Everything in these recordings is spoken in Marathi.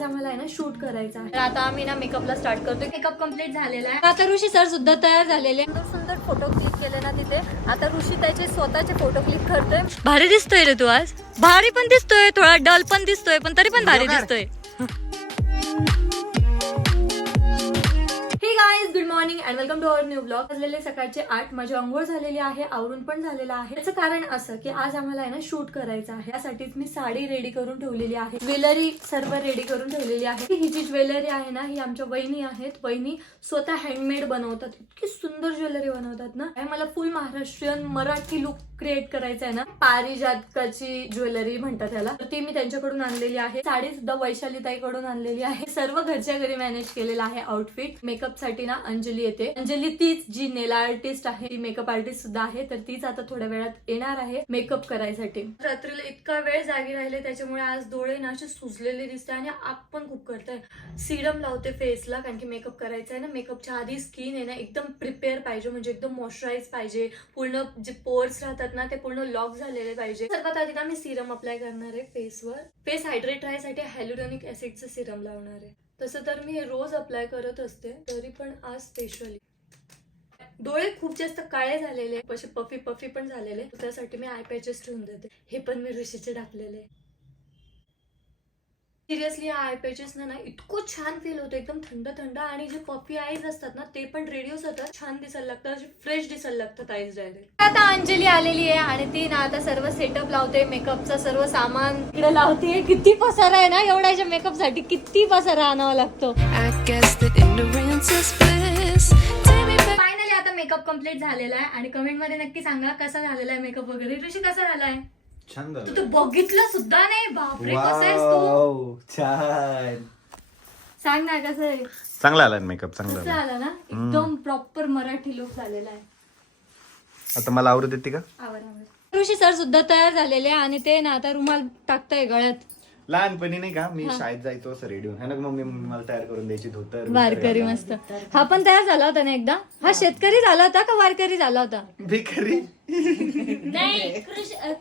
आज आम्हाला आहे ना शूट करायचं आहे. तर आता आम्ही ना मेकअपला स्टार्ट करतोय. मेकअप कंप्लीट झालेला आहे. आता ऋषी सर सुद्धा तयार झालेले. सुंदर सुंदर फोटो क्लिक केले ना तिथे. आता ऋषी त्याचे स्वतःचे फोटो क्लिक करतोय. भारी दिसतोय रे तू आज. भारी पण दिसतोय थोडा डल पण दिसतोय पण तरी पण भारी दिसतोय. Morning and welcome to our new blog वाजलेले सकाळचे आठ माझी अंघोळ झालेली आहे आवरून पण झालेलं आहे. याचं कारण असं की आज आम्हाला आहे ना शूट करायचं आहे. यासाठीच मी साडी रेडी करून ठेवलेली आहे. ज्वेलरी सर्व रेडी करून ठेवलेली आहे. ही जी ज्वेलरी आहे ना ही आमच्या वहिनी आहेत. वहिनी स्वतः हँडमेड बनवतात. इतकी सुंदर ज्वेलरी बनवतात ना. हे मला full Maharashtrian Marathi look create करायचं आहे ना. पारिजातकाची ज्वेलरी म्हणतात त्याला. तर ती मी त्यांच्याकडून आणलेली आहे. साडी सुद्धा वैशालीताईकडून आणलेली आहे. सर्व घरच्या घरी मॅनेज केलेलं आहे आउटफिट मेकअपसाठी ना अंजली येते. अंजली तीच जी नेल आर्टिस्ट आहे ती मेकअप आर्टिस्ट सुद्धा आहे तर तीच आता थोड्या वेळात येणार आहे मेकअप करायसाठी. रात्रीला इतका वेळ जागी राहिले त्याच्यामुळे आज डोळे ना असे सुजलेले दिसते आणि आग पण खूप करताय. सिरम लावते फेसला कारण की मेकअप करायचा आहे ना. मेकअपच्या आधी स्किन आहे ना एकदम प्रिपेअर पाहिजे म्हणजे एकदम मॉइश्चराईज पाहिजे. पूर्ण जे पोर्स राहतात ना ते पूर्ण लॉक झालेले पाहिजे. सर्वात आधी ना मी सिरम अप्लाय करणार आहे फेसवर फेस हायड्रेट राहण्यासाठी हॅल्युरॉनिक ऍसिडचं सिरम लावणार आहे. तसं तर मी हे रोज अप्लाय करत असते तरी पण आज स्पेशली डोळे खूप जास्त काळे झालेले असे पफी पफी पण झालेले त्यासाठी मी आय पॅचेस ठेवून देते. हे पण मी ऋषीचे टाकलेले. सिरियसली आय पॅचेस ना ना इतकं छान फील होतं एकदम थंड थंड. आणि जे पफी आईज असतात ना ते पण रेडिओस होतात. छान दिसायला लागतात असे फ्रेश दिसायला लागतात आईज डायरेक्ट आता अंजली आलेली आहे आणि ती ना आता सर्व सेटअप लावते मेकअपचं सर्व सामान इकडे लावते. किती पसारा आहे ना एवढ्याच्या मेकअपसाठी किती पसारा आणावा लागतो. फायनली आता मेकअप कंप्लीट झालेला आहे. आणि कमेंटमध्ये नक्की सांगा कसा झालेला आहे मेकअप वगैरे? ऋषी कसा झालाय? छान तू तर बघितलं सुद्धा नाही. बापरे कसं आहेस तू? वाव, छान. सांग ना कसं आहे? चांगला आला मेकअप चांगला कसं आला. आलं ना? एकदम प्रॉपर मराठी लुक झालेला आहे. आता मला आवडत येते का? आवर आवर ऋषी सर सुद्धा तयार झालेले आहे आणि ते ना आता रुमाल टाकताय गळ्यात. लहानपणी नाही का मी शाळेत जायचो असं रेडिओ है ना मम्मी मम्मी मला तयार करून द्यायची धोतर वारकरी मस्त. हा पण तयार झाला होता ना एकदा? हा शेतकरी झाला होता का वारकरी झाला होता? भिकारी?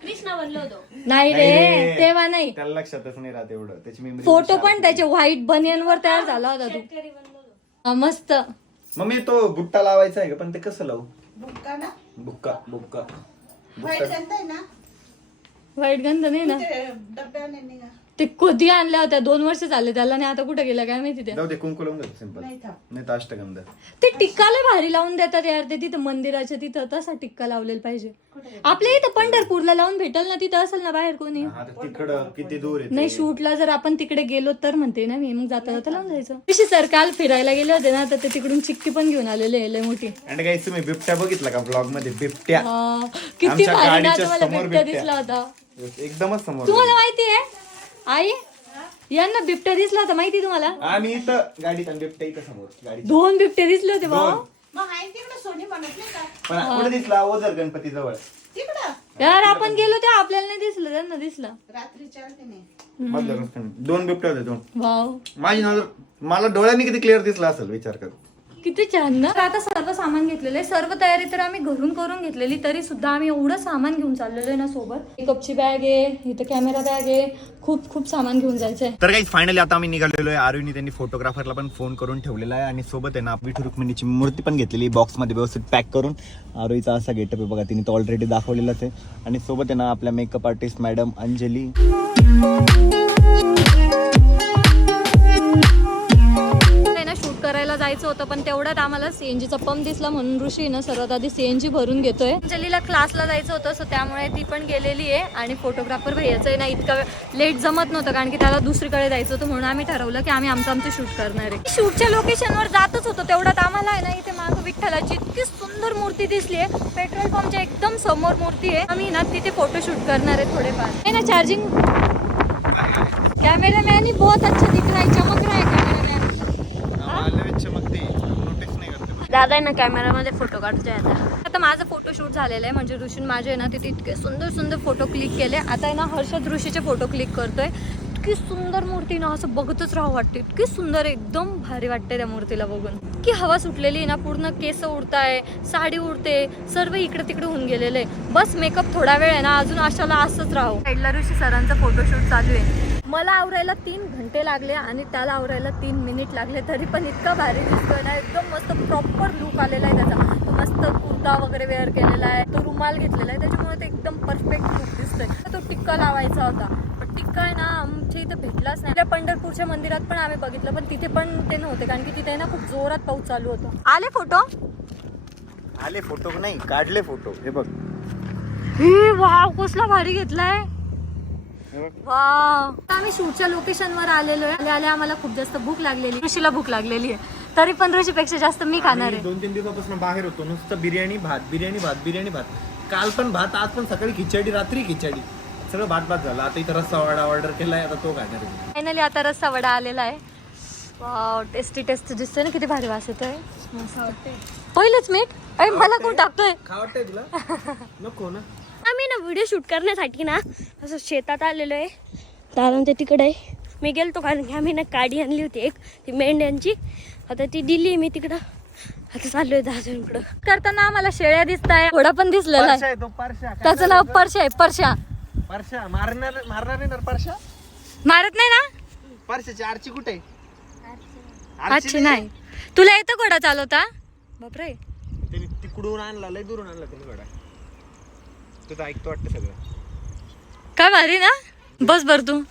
कृष्णा बनलो होतो. नाही नाही रे. तेव्हा नाही. त्याला लक्षातच नाही राहत एवढं. त्याची मेमरी फोटो पण त्याचे व्हाईट बनियन वर तयार झाला होता तू. मस्त. मम्मी तो बुट्टा लावायचा आहे का? पण ते कसं लावू? बुक्का ना? बुक्का बुक्का. व्हाईट गंध आहे ना? व्हाईट गंध नाही ना? ते डब्याने निघा ते कधी आणल्या होत्या? दोन वर्ष झाले त्याला आणि आता कुठे गेला काय माहिती ते जाऊ दे कुंकू लावून देतो सिंपल नाही थांब. नाही तर अष्टगंध. ते टिक्काला भारी लावून देतात यार ते तिथं मंदिराच्या तिथं तसा टिक्का लावलेला पाहिजे. आपल्या इथं पंढरपूरला लावून भेटल ना तिथं असेल ना बाहेर कोणी? हा तर तिकडं किती दूर आहे नाही शूटला जर आपण तिकडे गेलो तर म्हणते ना मी मग जाता जाता लावून जायचं. तशी सर काल फिरायला गेले होते ना तर ते तिकडून चिक्की पण घेऊन आलेले आहे लय मोठी. आणि काही तुम्ही बिबट्या बघितला का ब्लॉगमध्ये बिबट्या. हा, किती आमच्या भारी ना गाडीच्या तुम्हाला समोर बिबट्या बिबट्या. दिसला होता. एकदमच समोर तुम्हाला माहिती आहे? आई यांना बिबट्या दिसला होता माहिती तुम्हाला? आम्ही इथं गाडीत आणि बिबट्या इथं समोर गाडी दोन बिबटे दिसले होते भाऊ. मग आहे तिकडं सोनी म्हणत नाही का? पण कुठे दिसला? ओझर गणपती जवळ तिकडं? यार आपण गेलो ते आपल्याला नाही दिसलं त्यांना दिसलं. नाही. दोन बिबट्या होते दोन. वाव माझी नजर मला डोळ्यांनी किती क्लिअर दिसला असेल विचार कर. किती छान ना. आता सर्व सामान घेतलेलं आहे. सर्व तयारी तर आम्ही घरून करून घेतलेली तरी सुद्धा आम्ही एवढं सामान घेऊन चाललेलो आहे ना सोबत. मेकअपची बॅग आहे इथं कॅमेरा बॅग आहे. खूप खूप सामान घेऊन जायचंय. तर काही फायनली आता आम्ही निघालेलो आहे. आरवीने त्यांनी फोटोग्राफरला पण फोन करून ठेवलेला आहे. आणि सोबत आहे ना विठू रुक्मिणीची मूर्ती पण घेतलेली बॉक्समध्ये व्यवस्थित पॅक करून. आरोईचा असा गेटअप आहे बघा तिने तो ऑलरेडी दाखवलेलाच आहे. आणि सोबत आहे ना आपल्या मेकअप आर्टिस्ट मॅडम अंजली. होतं पण तेवढ्यात आम्हाला सीएनजीचा पंप दिसला म्हणून ऋषी ना सर्वात आधी सीएनजी भरून घेतोय. अंजलीला क्लासला जायचं होतं सो त्यामुळे ती पण गेलेली आहे आणि फोटोग्राफर भैयाचं ना इतकं लेट जमत नव्हतं कारण की त्याला दुसरीकडे जायचं होतं म्हणून आम्ही ठरवलं की आम्ही आमचं आमचं शूट करणार आहे. शूटच्या लोकेशनवर जातच होतो तेवढ्यात आम्हाला आहे ना इथे माग विठ्ठलाची इतकी सुंदर मूर्ती दिसली आहे. पेट्रोल पंपच्या एकदम समोर मूर्ती आहे. आम्ही ना तिथे फोटो शूट करणार आहे थोडेफार. आहे ना चार्जिंग कैमरामैन ही बहुत अच्छा दिख रहा है चमक रहा है दादा आहे ना कॅमेरामध्ये फोटो काढतोय आता. आता माझं फोटोशूट झालेलं आहे. म्हणजे ऋषीन माझे आहे ना तिथे इतके सुंदर सुंदर फोटो क्लिक केले. आता आहे ना हर्षद ऋषीचे फोटो क्लिक करतोय. इतकी सुंदर मूर्ती ना असं बघतच राहावं वाटते. इतकी सुंदर एकदम भारी वाटते त्या मूर्तीला बघून. की हवा सुटलेली आहे ना पूर्ण केस उडताय साडी उडते सर्व इकडे तिकडे होऊन गेलेले बस मेकअप थोडा वेळ आहे ना अजून अशाला असंच राहू साईडला ऋषी सरांचा फोटोशूट चालू आहे. मला आवरायला तीन घंटे लागले आणि त्याला आवरायला तीन मिनिट लागले तरी पण इतका भारी दिसतोय ना एकदम मस्त प्रॉपर लुक आलेला आहे त्याचा. तो मस्त कुर्ता वगैरे वेअर केलेला आहे तो रुमाल घेतलेला आहे त्याच्यामुळे ते एकदम परफेक्ट लुक दिसतोय. तो टिक्का लावायचा होता. पण टिक्का आहे ना आमच्या इथे भेटलाच नाही. त्या पंढरपूरच्या मंदिरात पण आम्ही बघितलं पण तिथे पण ते नव्हते कारण की तिथे ना खूप जोरात पाऊस चालू होता. आले फोटो आले फोटो नाही काढले फोटो हे बघ. हे वाव कसला भारी घेतलाय. वाव आता आम्ही शूटच्या लोकेशनवर आलेलो आहे आले आले आम्हाला खूप जास्त भूक लागलेली. ऋषीला भूक लागलेली आहे. तरी पण ऋषीपेक्षा जास्त मी खाणार आहे. दोन तीन दिवसापासून बाहेर होतो. नुसतं बिर्याणी भात बिर्याणी भात बिर्याणी भात. काल पण भात आज पण सकाळी खिचडी रात्री खिचडी. सगळं भात भात झालं. आता इथं रस्सा वडा ऑर्डर केलाय आता तो खाणार आहे. फायनली आता रस्सा वडा आलेला आहे. वाव टेस्टी टेस्टी दिसतोय ना किती भारी वास येतोय. पहिलेच मीठ अरे मला कोण टाकतोय? खा वाटतंय तुला? नको ना. आम्ही ना व्हिडिओ शूट करण्यासाठी ना असं शेतात आलेलो आहे. दादा ते तिकडे आहे. मी गेलतो कारण की आम्ही ना काडी आणली होती एक ती मेंढ्यांची. आता ती दिली मी तिकडं. आता चाललोय दादांकडं करताना आम्हाला शेळ्या दिसत आहे. घोडा पण दिसलेला आहे. त्याचं नाव परशा आहे परशा. परशा. मारणार मारणार आहे ना परशा? मारत नाही ना? परशाची आरची कुठे? अच्छी नाही. तुला येतं घोडा चालवता? बापरे. तिकडून आणला लय दुरून आणला त्यांनी गडा तुझं ऐकतो वाटतं सगळं. काय भारी ना? बस बर तू.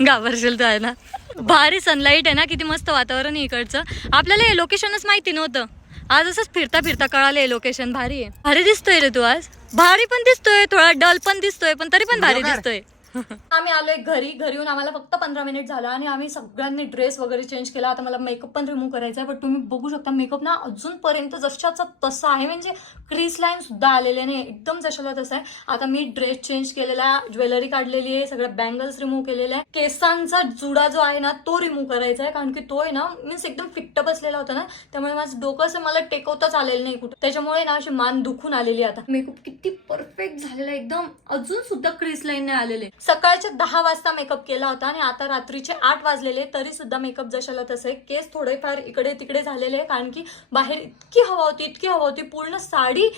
घाबरशील तर आहे ना. भारी सनलाईट आहे ना किती मस्त वातावरण आहे इकडचं. आपल्याला हे लोकेशनच माहिती नव्हतं. आज असंच फिरता फिरता कळालं हे लोकेशन भारी आहे. भारी दिसतोय रे तू आज. भारी पण दिसतोय थोडा डल पण दिसतोय पण तरी पण भारी. दिसतोय. आम्ही आलोय घरी घरी येऊन आम्हाला फक्त पंधरा मिनिट झाला आणि आम्ही सगळ्यांनी ड्रेस वगैरे चेंज केला. आता मला मेकअप पण रिमूव्ह करायचा आहे पण तुम्ही बघू शकता मेकअप ना अजूनपर्यंत जशाचा तसा आहे. म्हणजे क्रीज लाईन सुद्धा आलेले नाही एकदम जशाला तसा आहे. आता मी ड्रेस चेंज केलेला आहे ज्वेलरी काढलेली आहे सगळ्या बँगल्स रिमूव्ह केलेल्या आहे. केसांचा जुडा जो आहे ना तो रिमूव्ह करायचा आहे कारण की तो आहे ना मीन्स एकदम फिट्ट बसलेला होता ना त्यामुळे माझं डोकं असं मला टेकवताच आलेलं नाही कुठं. त्याच्यामुळे ना अशी मान दुखून आलेली आहे आता. मेकअप किती परफेक्ट झालेला एकदम. अजून सुद्धा क्रीज लाईन नाही आलेले. सकाळचे दहा वाजता मेकअप केला होता आणि आता रात्रीचे आठ वाजलेले तरी सुद्धा मेकअप जशाला तसे केस थोडेफार इकडे तिकडे झालेले आहे. कारण की बाहेर इतकी हवा होती इतकी हवा होती. पूर्ण साडी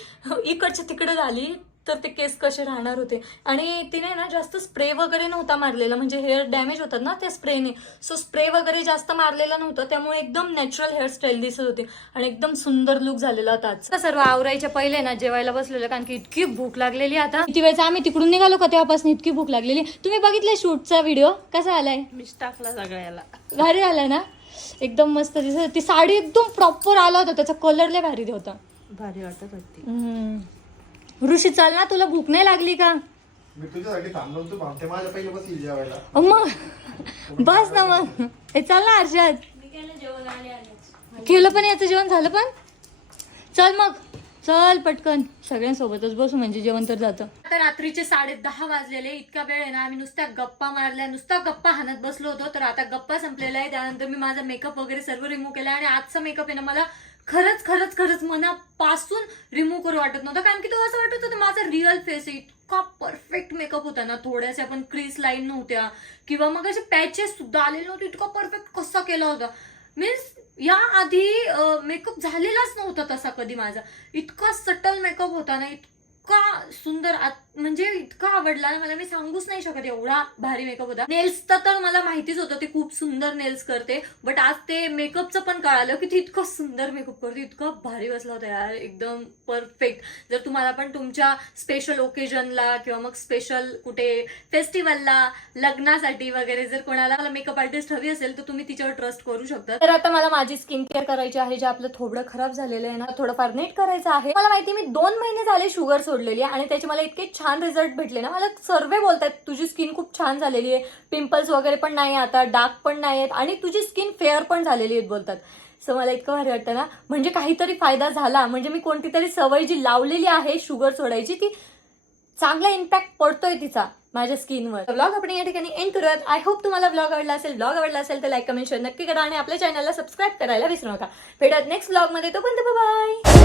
इकडच्या तिकडे झाली. तर ते केस कसे राहणार होते? आणि तिने ना जास्त स्प्रे वगैरे नव्हता मारलेला. म्हणजे हेअर डॅमेज होतात ना त्या स्प्रेने सो स्प्रे वगैरे जास्त मारलेला नव्हतं. त्यामुळे एकदम नॅचरल हेअरस्टाईल दिसत होती. आणि एकदम सुंदर लुक झालेला होता आजचा. सर्व आवरायच्या पहिले ना जेवायला बसलेलं. कारण की इतकी भूक लागलेली आता. किती वेळेचा आम्ही तिकडून निघालो का तेव्हापासून इतकी भूक लागलेली? तुम्ही बघितलं शूटचा व्हिडिओ कसा आलाय? मीच टाकला सगळ्याला. भारी आलाय ना? एकदम मस्त दिसत ती साडी एकदम प्रॉपर आला होता. त्याचा कलर लय भारी होता. भारी वाटत होती. ऋषी चल ना तुला भूक नाही लागली का? मी तुझ्यासाठी थांबलो तू भामते माझ्या पहिले बसली जेवायला. अ मग. बस ना मग. हे चल ना हर्षद. केलं पण याचं जेवण झालं पण? चल मग. चल पटकन. सगळ्यांसोबतच बसू म्हणजे जेवण तर जातं. आता रात्रीचे साडे दहा वाजलेले इतका वेळ आहे ना आम्ही नुसत्या गप्पा मारल्या नुसत्या गप्पा हाणत बसलो होतो तर आता गप्पा संपलेला आहे त्यानंतर मी माझा मेकअप वगैरे सर्व रिमूव्ह केला आणि आजचा मेकअप आहे ना मला खरंच खरंच खरंच मनापासून रिमूव्ह करू वाटत नव्हतं. कारण की तो असं वाटत होतं माझा रिअल फेस आहे. इतका परफेक्ट मेकअप होता ना. थोड्याशा पण क्रीज लाईन नव्हत्या. किंवा मग असे पॅचेस सुद्धा आलेले नव्हते. इतका परफेक्ट कसा केला होता. मीन्स या आधी मेकअप झालेलाच नव्हता तसा कधी माझा. इतका सटल मेकअप होता ना. इतका सुंदर म्हणजे इतका आवडला मला मी सांगूच नाही शकत एवढा भारी मेकअप होता. नेल्स तर मला माहितीच होतं ते खूप सुंदर नेल्स करते. बट आज ते मेकअपचं पण कळालं की ती इतकं सुंदर मेकअप करते. इतका भारी बसला होता यार एकदम परफेक्ट जर तुम्हाला पण तुमच्या स्पेशल ओकेजनला किंवा मग स्पेशल कुठे फेस्टिवलला लग्नासाठी वगैरे जर कोणाला मला मेकअप आर्टिस्ट हवी असेल तर तुम्ही तिच्यावर ट्रस्ट करू शकता. तर आता मला माझी स्किन केअर करायची आहे जे आपलं थोडं खराब झालेलं आहे ना थोडंफार नीट करायचं आहे. मला माहिती मी दोन महिने झाले शुगर सोडलेली आहे. आणि त्याचे मला इतके छान रिझल्ट भेटले ना. मला सर्वे बोलतात तुझी स्किन खूप छान झालेली आहे. पिंपल्स वगैरे पण नाही आता डार्क पण नाही आहेत. आणि तुझी स्किन फेअर पण झालेली आहेत बोलतात. सो मला इतकं भारी वाटतं ना. म्हणजे काहीतरी फायदा झाला. म्हणजे मी कोणती तरी सवय जी लावलेली आहे शुगर सोडायची ती चांगला इम्पॅक्ट पडतोय तिचा. माझ्या स्किनवर ब्लॉग आपण या ठिकाणी एंड करूयात आय होप तुम्हाला ब्लॉग आवडला असेल ब्लॉग आवडला असेल तर लाईक कमेंट शेअर नक्की करा आणि आपल्या चॅनलला सबस्क्राईब करायला विसरू नका भेटत नेक्स्ट ब्लॉगमध्ये तो पण bye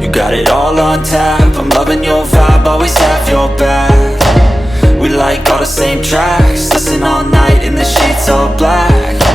You got it all on tap. I'm loving your vibe, always have your back. We like all the same tracks. Listen all night in the sheets all black.